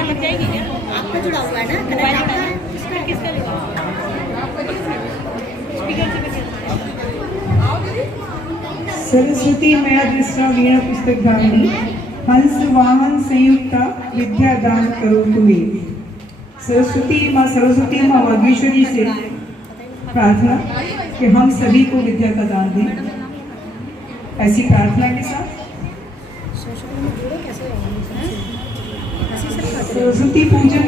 Number लग जाएगी क्या? आपका जुड़ा हुआ है ना, कनेक्ट आपका है। किसका किसका लगा? स्पीकर से कैसे? सरस्वती मयादृष्टा वीणा पुस्तक धारिणी हंस वाहन संयुक्ता विद्यादान करो तुम्हें। सरस्वती माँ वागीश्वरी से प्रार्थना कि हम सभी को विद्या का दान दें। ऐसी प्रार्थना के साथ सरस्वती पूजन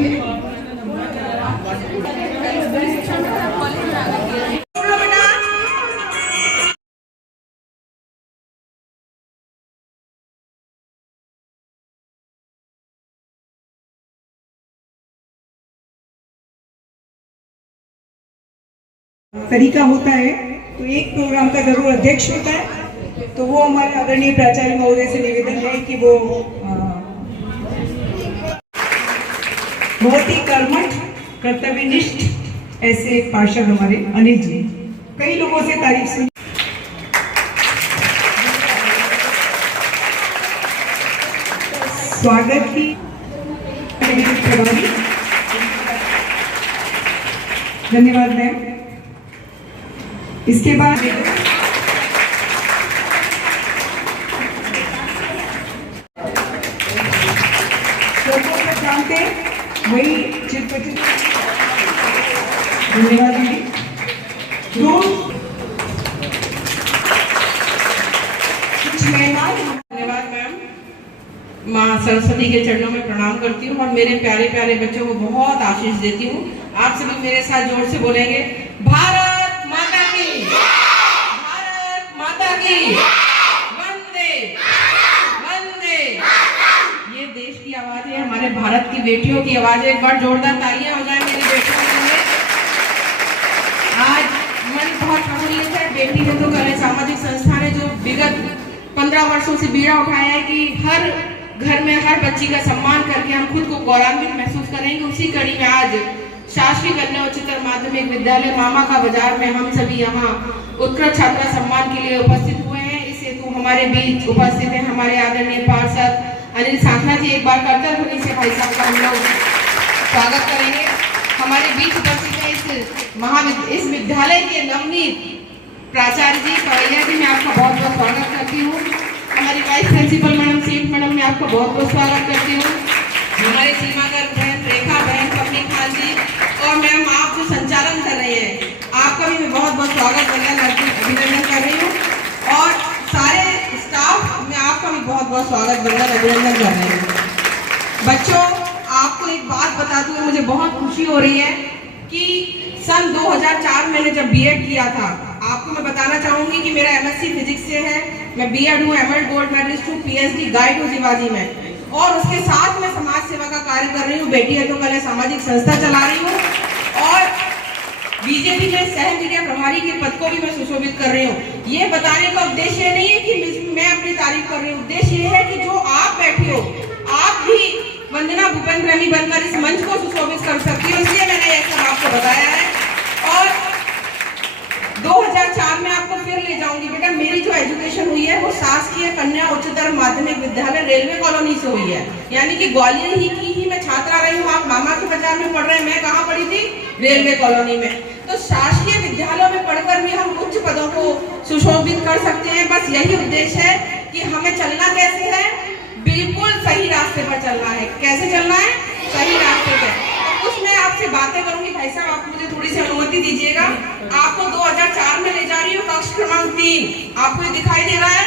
तरीका होता है, तो एक प्रोग्राम का जरूर अध्यक्ष होता है, तो वो हमारे आदरणीय प्राचार्य महोदय से निवेदन है कि वो बहुत ही कर्मठ कर्तव्यनिष्ठ ऐसे पार्षद हमारे अनिल जी, कई लोगों से तारीफ सुनी। स्वागत की धन्यवाद मैम। इसके बाद जानते वही चिरपचित धन्यवाद दीदी। कुछ मेहमान धन्यवाद मैम। माँ सरस्वती के चरणों में प्रणाम करती हूँ और मेरे प्यारे प्यारे बच्चों को बहुत आशीष देती हूँ। आप सभी मेरे साथ जोर से बोलेंगे, भारत माता की, भारत माता की, वंदे वंदे। ये देश की आवाज है, हमारे भारत की बेटियों की आवाज है। एक बार जोरदार तालियां हो जाए मेरी बेटियों के लिए। आज मन बहुत प्रफुल्लित है। बेटी है तो करें सामाजिक संस्था ने जो विगत 15 वर्षों से बीड़ा उठाया है कि हर घर में हर बच्ची का सम्मान करके हम खुद को गौरवान्वित महसूस करेंगे। उसी कड़ी में आज शासकीय कन्या उच्चतर माध्यमिक विद्यालय मामा का बाजार में हम सभी यहाँ उत्कृष्ट छात्रा सम्मान के लिए उपस्थित हुए हैं। इस हेतु हमारे बीच उपस्थित हैं हमारे आदरणीय पार्षद अनिल सांखला जी। एक बार करतल ध्वनि से भाई साहब का हम लोग स्वागत करेंगे। हमारे बीच उपस्थित है इस विद्यालय के नवनीत प्राचार्य जी कवैया जी, मैं आपका बहुत बहुत स्वागत करती हूँ। हमारी वाइस प्रिंसिपल मैडम सेठ मैडम, मैं आपका बहुत बहुत स्वागत करती हूँ। हमारे सीमागर बहन रेखा बहन पत्नी खान जी और मैम आप जो संचालन कर रहे हैं, आपका भी मैं बहुत बहुत स्वागत अभिनंदन कर रही हूँ। और सारे स्टाफ में आपका भी बहुत बहुत स्वागत अभिनंदन कर रही हूँ। बच्चों, आपको एक बात बताते हुए मुझे बहुत खुशी हो रही है कि सन 2004 मैंने जब बीएड किया था, आपको मैं बताना चाहूंगी कि मेरा एमएससी फिजिक्स से है। मैं बीएड हूँ, एमएड गोल्ड मेडलिस्ट हूँ, पीएचडी गाइड हूँ शिवाजी में, और उसके साथ मैं समाज सेवा का कार्य कर रही हूँ। बेटी है तो कल सामाजिक संस्था चला रही हूँ और बीजेपी में सह मीडिया प्रभारी के पद को भी मैं सुशोभित कर रही हूँ। ये बताने का उद्देश्य नहीं है कि मैं अपनी तारीफ कर रही हूँ, उद्देश्य ये है कि जो आप बैठे हो आप भी वंदना भूपेन प्रेमी बनकर इस मंच को सुशोभित कर सकती हो, इसलिए मैंने ये सब आपको बताया है। और 2004 में आपको फिर ले जाऊंगी। बेटा, मेरी जो एजुकेशन हुई है वो शासकीय कन्या उच्चतर माध्यमिक विद्यालय रेलवे कॉलोनी से हुई है, यानी कि ग्वालियर ही की ही मैं छात्रा रही हूँ। आप मामा के बाजार में पढ़ रहे हैं, मैं कहाँ पढ़ी थी? रेलवे कॉलोनी में। तो शासकीय विद्यालयों में पढ़कर भी हम उच्च पदों को सुशोभित कर सकते हैं। बस यही उद्देश्य है कि हमें चलना कैसे है, बिल्कुल सही रास्ते पर चलना है। कैसे चलना है? सही रास्ते पर। तो कुछ मैं आपसे बातें करूंगी। भाई साहब, आप मुझे थोड़ी सी अनुमति दीजिएगा। आपको 2004 में ले जा रही हूँ, कक्ष क्रमांक 3। आपको ये दिखाई दे रहा है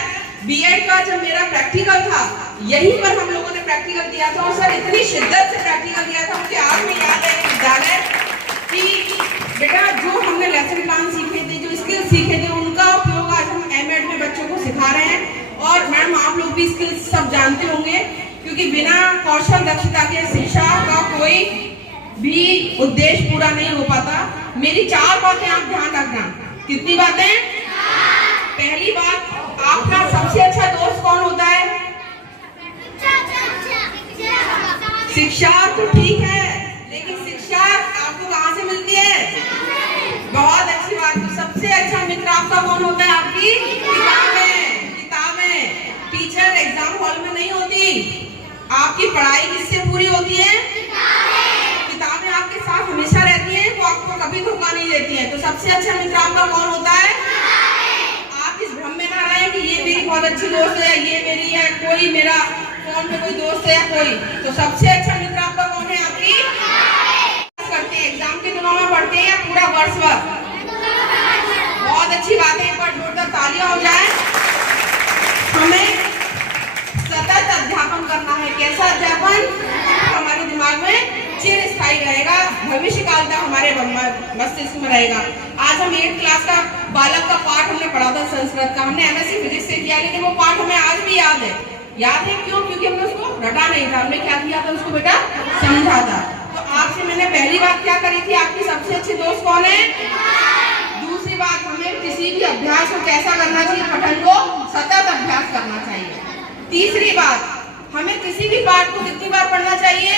बीएड का जब मेरा प्रैक्टिकल था, यहीं पर हम लोगों ने प्रैक्टिकल दिया था। और सर इतनी शिद्दत से प्रैक्टिकल दिया था, मुझे आज में याद है विद्यालय कि बेटा जो हमने लेसन प्लान सीखे थे, जो स्किल सीखे थे, उनका उपयोग आज हम एमएड में बच्चों को सिखा रहे हैं। और मैडम आप लोग भी स्किल्स सब जानते होंगे, क्योंकि बिना कौशल दक्षता के शिक्षा का कोई भी उद्देश्य पूरा नहीं हो पाता। मेरी 4 बातें आप ध्यान रखना। कितनी बातें? पहली बात, आपका सबसे अच्छा दोस्त कौन होता है? शिक्षा तो ठीक है, लेकिन शिक्षा आपको कहाँ से मिलती है? बहुत अच्छी बात। तो सबसे अच्छा मित्र आपका कौन होता है? आपकी किताबें। किताबें टीचर एग्जाम हॉल में नहीं होती। आपकी पढ़ाई किससे पूरी होती है? सबसे अच्छा मित्र आपका कौन होता है? आप इस भ्रम में ना रहें कि ये मेरी बहुत अच्छी दोस्त है, ये मेरी है, कोई मेरा फोन में कोई दोस्त है या कोई। तो सबसे अच्छा मित्र आपका कौन है? आपकी करते हैं एग्जाम के दिनों में पढ़ते हैं या पूरा वर्ष भर? बहुत अच्छी बात है, एक बार जोरदार तालियां हो जाए। हमें सतत अध्यापन करना है। कैसा अध्यापन? हमारे दिमाग में चिरस्थायी रहेगा, भविष्य काल तक हमारे मस्तिष्क में रहेगा। आज हम 8th क्लास का बालक का पाठ हमने पढ़ा था संस्कृत का, हमने MSc फिजिक्स से किया, लेकिन वो पाठ हमें आज भी याद है। याद है क्यों? क्योंकि हमने उसको रटा नहीं था। हमने क्या किया था? उसको बेटा समझा था। तो आपसे मैंने पहली बात क्या करी थी? आपकी सबसे अच्छी दोस्त कौन है? दूसरी बात, हमें किसी भी अभ्यास को कैसा करना चाहिए? पठन को सतत अभ्यास करना चाहिए। तीसरी बात, हमें किसी भी पाठ को कितनी बार पढ़ना चाहिए?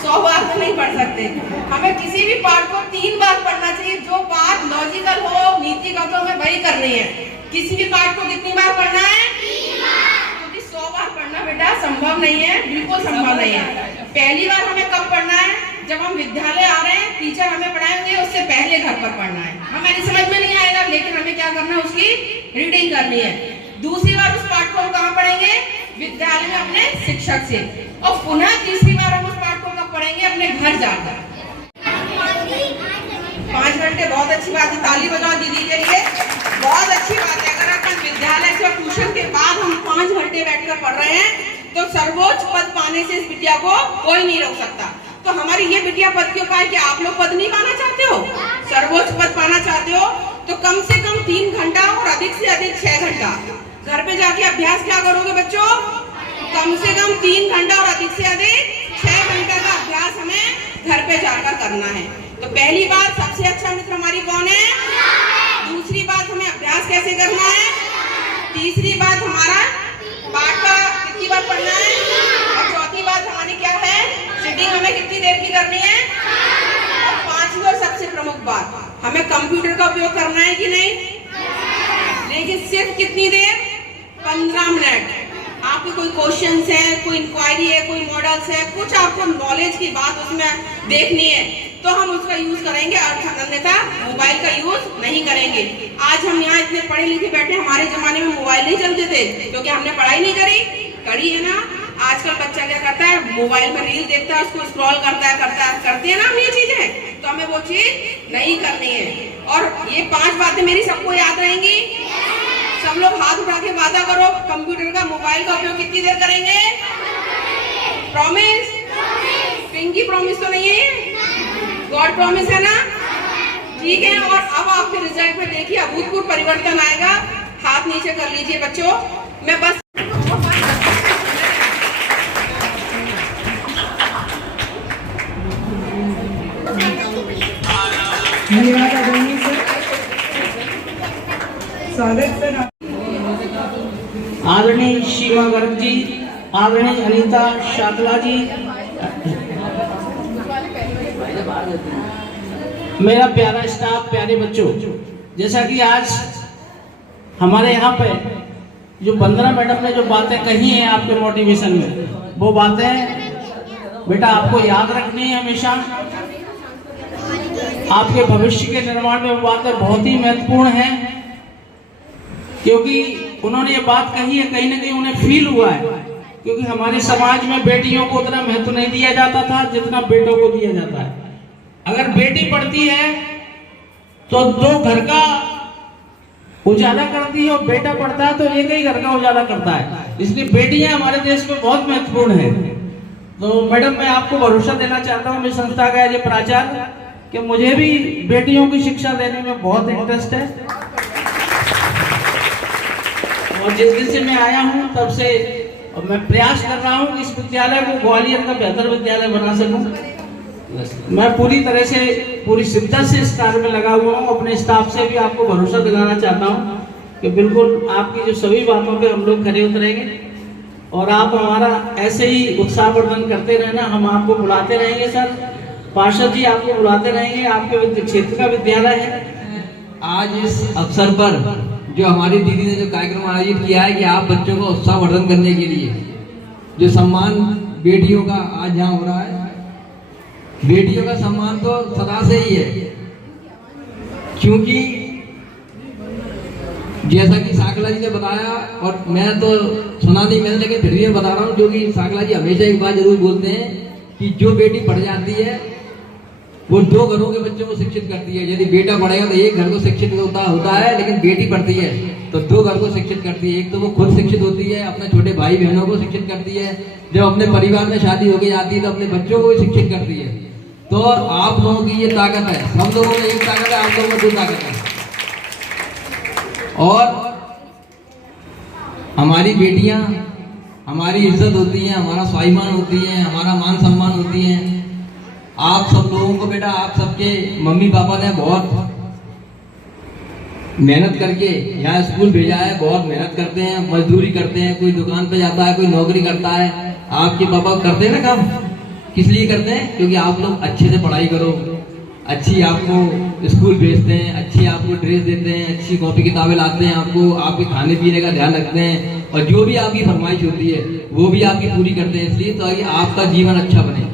100 बार तो नहीं पढ़ सकते। हमें किसी भी पाठ को 3 बार पढ़ना चाहिए। जो बात लॉजिकल हो, नीतिगत हो, हमें वही करनी है। किसी भी पाठ को कितनी बार पढ़ना है? 3 बार। क्योंकि 100 बार पढ़ना बेटा संभव नहीं है, बिल्कुल संभव नहीं है। पहली बार हमें कब पढ़ना है? जब हम विद्यालय आ रहे हैं, टीचर हमें पढ़ाएंगे, उससे पहले घर पर पढ़ना है। हमें समझ में नहीं आएगा, लेकिन हमें क्या करना है? उसकी रीडिंग करनी है। दूसरी बार उस पाठ को हम कहाँ पढ़ेंगे? विद्यालय में अपने शिक्षक से। और पुनः तीसरी बार हम उस पाठ को कब पढ़ेंगे? अपने घर जाकर। 5 घंटे बहुत अच्छी बात है, ताली बजाओ दीदी के लिए। बहुत अच्छी बात है। अगर अपन विद्यालय से ट्यूशन के बाद हम 5 घंटे बैठकर पढ़ रहे हैं, तो सर्वोच्च पद पाने से इस बिटिया को कोई नहीं रोक सकता। तो हमारी ये बिटिया पद क्यों पाए? कि आप लोग पद नहीं पाना चाहते हो? सर्वोच्च पद पाना चाहते हो तो कम से कम 3 घंटा और अधिक से अधिक 6 घंटा घर पे जाके अभ्यास क्या करोगे बच्चों? कम से कम 3 घंटा और अधिक से अधिक 6 घंटे का अभ्यास हमें घर पे जाकर करना है। तो पहली बात, सबसे अच्छा मित्र हमारी कौन है? दूसरी बात, हमें अभ्यास कैसे करना है? तीसरी बात, हमारा पाठ का कितनी बार पढ़ना है? और चौथी बात हमारी क्या है? सीटिंग हमें कितनी देर की करनी है? और पांचवी और सबसे प्रमुख बात, हमें कंप्यूटर का उपयोग करना है कि नहीं? लेकिन सिर्फ कितनी देर? 15 मिनट। आपके कोई क्वेश्चंस है, कोई इंक्वायरी है, कोई मॉडल्स है, कुछ आपको नॉलेज की बात उसमें देखनी है, तो हम उसका यूज करेंगे, अन्यथा मोबाइल का यूज नहीं करेंगे। आज हम यहाँ इतने पढ़े लिखे बैठे, हमारे जमाने में मोबाइल नहीं चलते थे, क्योंकि हमने पढ़ाई नहीं करी है ना। आजकल बच्चा क्या करता है? मोबाइल में रील देखता है, उसको स्क्रॉल करते हैं ना हम ये चीजें। तो हमें वो चीज नहीं करनी है। और ये 5 बातें मेरी सबको याद रहेंगी। सब लोग हाथ उठा के वादा करो, कंप्यूटर का, मोबाइल का उपयोग कितनी देर करेंगे? प्रॉमिस? पिंकी प्रॉमिस तो नहीं है? गॉड प्रॉमिस है ना? ठीक है। और अब आपके रिजल्ट में देखिए अभूतपूर्व परिवर्तन आएगा। हाथ नीचे कर लीजिए बच्चों। मैं बस धन्यवाद आदरणीय सर। स्वागत सर। आदरणीय सीमा गर्ग जी, आदरणीय अनीता शाकला जी, मेरा प्यारा स्टाफ, प्यारे बच्चों, जैसा कि आज हमारे यहाँ पे जो 15 मैडम ने जो बातें कही हैं आपके मोटिवेशन में, वो बातें बेटा आपको याद रखनी है हमेशा। आपके भविष्य के निर्माण में वो बातें बहुत ही महत्वपूर्ण हैं, क्योंकि उन्होंने ये बात कही है, कहीं ना कहीं उन्हें फील हुआ है। क्योंकि हमारे समाज में बेटियों को उतना महत्व नहीं दिया जाता था जितना बेटों को दिया जाता है। अगर बेटी पढ़ती है तो 2 घर का उजाला करती है, और बेटा पढ़ता है तो एक ही घर का उजाला करता है। इसलिए बेटियां हमारे देश में बहुत महत्वपूर्ण है। तो मैडम, मैं आपको भरोसा देना चाहता हूँ, मेरी संस्था का एज ए प्राचार्य, कि मुझे भी बेटियों की शिक्षा देने में बहुत इंटरेस्ट है। और जिस दिन से मैं आया हूँ तब से मैं प्रयास कर रहा हूँ कि इस विद्यालय को ग्वालियर का बेहतर विद्यालय बना सकूँ। मैं पूरी तरह से, पूरी शिद्दत से इस कार्य में लगा हुआ हूँ। अपने स्टाफ से भी आपको भरोसा दिलाना चाहता हूँ कि बिल्कुल आपकी जो सभी बातों पे हम लोग खरे उतरेंगे, और आप हमारा ऐसे ही उत्साहवर्धन करते रहना। हम आपको बुलाते रहेंगे सर, पार्षद जी आपको बुलाते रहेंगे। आपके क्षेत्र का विद्यालय है। आज इस अवसर पर जो हमारी दीदी ने जो कार्यक्रम आयोजित किया है कि आप बच्चों को उत्साहवर्धन करने के लिए जो सम्मान बेटियों का आज यहाँ हो रहा है, बेटियों का सम्मान तो सदा से ही है, क्योंकि जैसा कि साकला जी ने बताया, और मैं तो सुना नहीं मैंने, लेकिन फिर भी मैं बता रहा हूँ, जो कि साकला जी हमेशा एक बात जरूर बोलते हैं कि जो बेटी पढ़ जाती है वो 2 घरों के बच्चों को शिक्षित करती है। यदि बेटा पढ़ेगा तो एक घर को शिक्षित होता है, लेकिन बेटी पढ़ती है तो 2 घर को शिक्षित करती है। एक तो वो खुद शिक्षित होती है, अपने छोटे भाई बहनों को शिक्षित करती है, जब अपने परिवार में शादी होकर जाती है तो अपने बच्चों को भी शिक्षित करती है। तो आप लोगों की ये ताकत है, सब लोगों में एक ताकत है, आप लोगों में 2 ताकत है। और हमारी बेटियां हमारी इज्जत होती हैं, हमारा स्वाभिमान होती है, हमारा मान सम्मान होती है। आप सब लोगों को बेटा, आप सबके मम्मी पापा ने बहुत मेहनत करके यहाँ स्कूल भेजा है, बहुत मेहनत करते हैं, मजदूरी करते हैं, कोई दुकान पे जाता है, कोई नौकरी करता है। आपके पापा करते हैं ना काम, किस लिए करते हैं? क्योंकि आप लोग अच्छे से पढ़ाई करो, अच्छी आपको स्कूल भेजते हैं, अच्छी आपको ड्रेस देते हैं, अच्छी कॉपी किताबें लाते हैं, आपको आपके खाने पीने का ध्यान रखते हैं, और जो भी आपकी फरमाइश होती है वो भी आपकी पूरी करते हैं, इसलिए ताकि आपका जीवन अच्छा बने।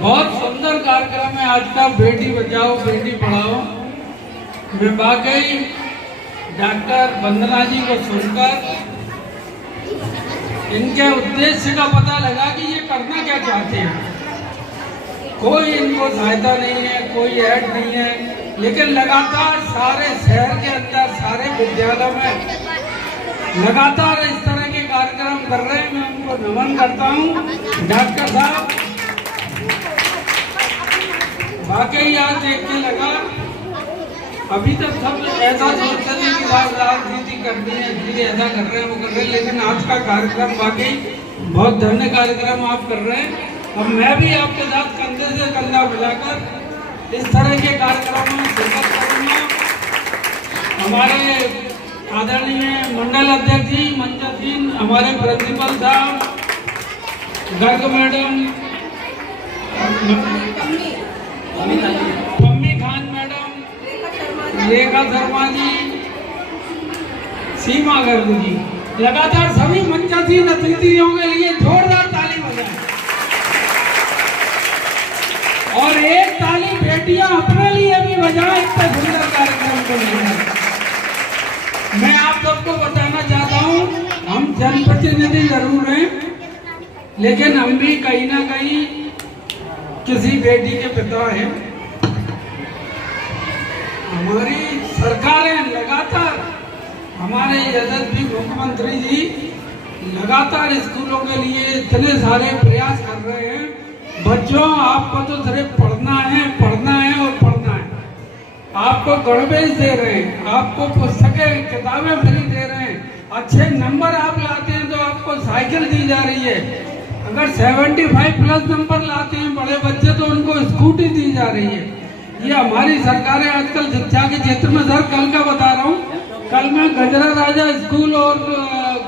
बहुत सुंदर कार्यक्रम है आज का, बेटी बचाओ बेटी पढ़ाओ। मैं वाकई डॉक्टर वंदना जी को सुनकर इनके उद्देश्य का पता लगा कि ये करना क्या चाहते हैं। कोई इनको सहायता नहीं है, कोई ऐड नहीं है, लेकिन लगातार सारे शहर के अंदर सारे विद्यालयों में लगातार इस तरह के कार्यक्रम कर रहे हैं। मैं उनको नमन करता हूँ डॉक्टर साहब। वाकई आज देख के लगा, अभी तक सब ऐसा सोचते थे कि राजनीति करनी है, इसलिए ऐसा कर रहे हैं, वो कर रहे हैं, लेकिन आज का कार्यक्रम वाकई बहुत धन्य कार्यक्रम आप कर रहे हैं। अब मैं भी आपके साथ कंधे से कंधा मिलाकर इस तरह के कार्यक्रमों में शिरकत करूँगा। हमारे आदरणीय मंडल अध्यक्ष जी, मंजर जी, हमारे प्रिंसिपल साहब, गर्ग मैडम, पम्मी खान मैडम, रेखा शर्मा जी, सीमा गर्ग जी, लगातार सभी मंचासीन अतिथियों के लिए जोरदार ताली बजाएं। और एक ताली बेटियां अपने लिए भी बजाएं इतना सुंदर कार्यक्रम को लेकर। मैं आप सबको बताना चाहता हूं, हम जनप्रतिनिधि जरूर हैं, लेकिन हम भी कहीं ना कहीं किसी बेटी के पिता हैं। हमारी सरकारें लगातार, हमारे यशस्वी मुख्यमंत्री जी लगातार स्कूलों के लिए इतने सारे प्रयास कर रहे हैं। बच्चों, आपको तो सिर्फ पढ़ना है, पढ़ना है और पढ़ना है। आपको गणवेश दे रहे हैं, आपको पुस्तकें किताबें फ्री दे रहे हैं, अच्छे नंबर आप लाते हैं तो आपको साइकिल दी जा रही है। अगर 75+ नंबर लाते हैं बड़े बच्चे तो उनको स्कूटी दी जा रही है। ये हमारी सरकारें आजकल शिक्षा के क्षेत्र में, सर कल का बता रहा हूँ, कल मैं गजरा राजा स्कूल और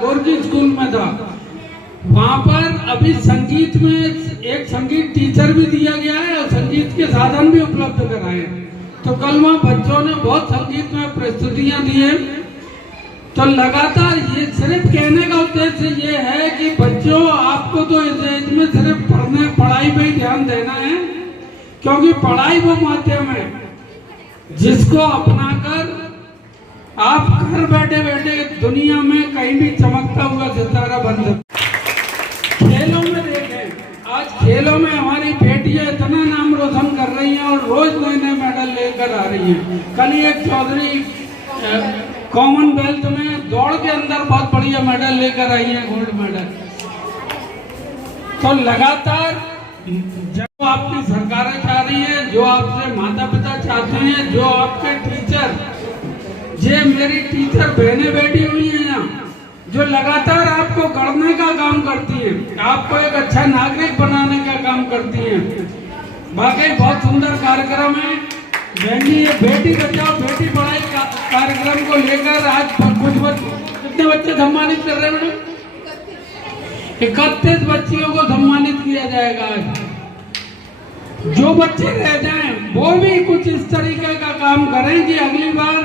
गोरकी स्कूल में था। वहाँ पर अभी संगीत में एक संगीत टीचर भी दिया गया है और संगीत के साधन भी उपलब्ध कराए हैं। तो कल वहाँ बच्चों ने बहुत संगीत में प्रस्तुतियाँ दी हैं। तो लगातार ये सिर्फ कहने का उद्देश्य ये है कि बच्चों, आपको तो इस एज में सिर्फ पढ़ाई पे ही ध्यान देना है, क्योंकि पढ़ाई वो माध्यम है जिसको अपनाकर आप घर बैठे बैठे दुनिया में कहीं भी चमकता हुआ सितारा बन सकते। खेलों में देखें, आज खेलों में हमारी बेटियां इतना नाम रोशन कर रही हैं और रोज नए नए मेडल लेकर आ रही हैं। कल ही एक चौधरी कॉमनवेल्थ में दौड़ के अंदर बहुत बढ़िया मेडल लेकर आई है, गोल्ड मेडल। तो लगातार जो आपकी सरकारें चाह रही है, जो आपसे माता पिता चाहते हैं, जो आपके टीचर, ये मेरी टीचर बहनें बैठी हुई हैं यहाँ, जो लगातार आपको गढ़ने का काम करती हैं, आपको एक अच्छा नागरिक बनाने का काम करती हैं। वाकई बहुत सुंदर कार्यक्रम है। बहनी, ये बेटी बचाओ बेटी पढ़ाई कार्यक्रम को लेकर आज कितने बच्चे सम्मानित कर रहे हैं मैडम? 31 बच्चियों को सम्मानित किया जाएगा आज। जो बच्चे रह जाएं वो भी कुछ इस तरीके का काम करें कि अगली बार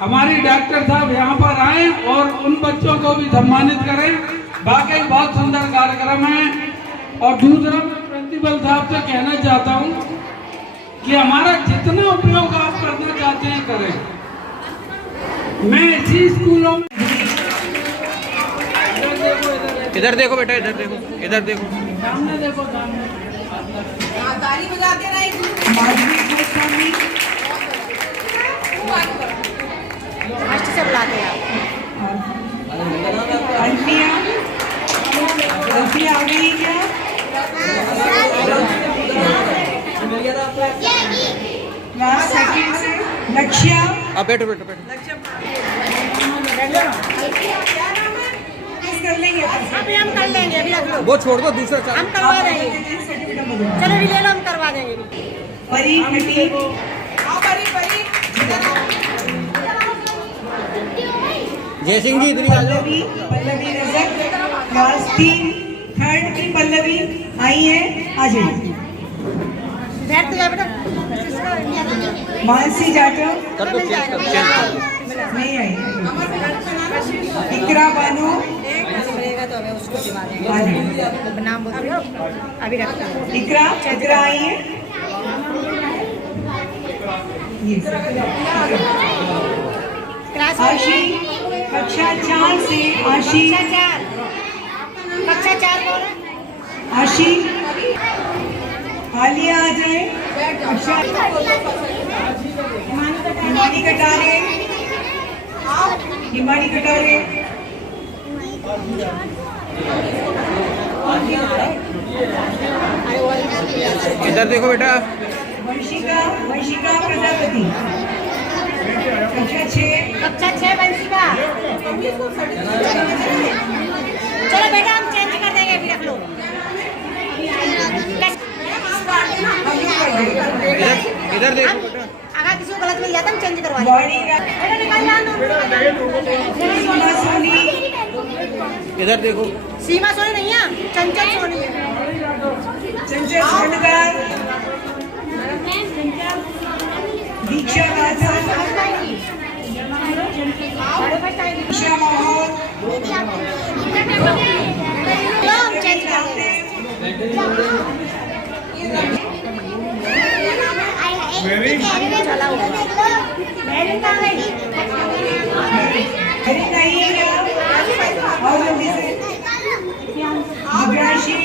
हमारी डॉक्टर साहब यहाँ पर आए और उन बच्चों को भी सम्मानित करें। वाकई बहुत सुंदर कार्यक्रम है। और दूसरा, मैं प्रिंसिपल साहब से कहना चाहता हूँ कि हमारा जितना उपयोग आप करना चाहते हैं करें। मैं इसी स्कूलों में इधर देखो बेटा, इधर देखो, इधर देखो। सामने देखो, सामने। ताली बजाते रहे। माधवी गोस्वामी, फर्स्ट से बुलाते हैं अल्फिया, अल्फिया आ गई क्या? क्लास सेकंड से लक्ष्या, अब बैठो बैठो बैठो। कर लेंगे। अभी हम कर लेंगे, अभी रख लो, वो छोड़ दो, दूसरा चालू। हम करवा देंगे। चलो भी ले लो, हम करवा देंगे। परी खटी, जय सिंह जी इधर ही आ जाओ। पल्लवी, पल्लवी रजक, क्लास 3 थर्ड की पल्लवी आई है, आ जाइए। बैठ तो जा बेटा। मानसी जाटव कर दो, चेंज कर दो, चेंज कर दो। नहीं आई। इकरा बानो तो हमें उसको दिवा देंगे। आ जाइए। नाम बोल दो, अभी रखता हूँ। इकरा, इकरा आई है। ये क्लास आशी, कक्षा 4 से आशी, कक्षा 4 बोल रहे हैं। आशी, आलिया आ जाए। कक्षा हिमानी कटारे, हिमानी कटारे, इधर देखो बेटा। वंशिका, वंशिका प्रजापति, कक्षा 6, कक्षा 6 वंशिका। चलो बेटा, हम चेंज कर देंगे, अभी रख लो। इधर देखो हम बेटा। अगर किसी को गलत मिल जाता है, हम चेंज करवा देंगे। वाणी बेटा निकाल लो। सीमा सोनी, इधर देखो। सीमा सोनी नहीं है, चंचल सोनी है। चंचल सोनकर, दीक्षा वासन, दीक्षा माहौल, लो, हम चेंज कर देंगे। चला हुआ। मैंने कहा नहीं। अरे नहीं है क्या? और जल्दी से। अभिलाषी,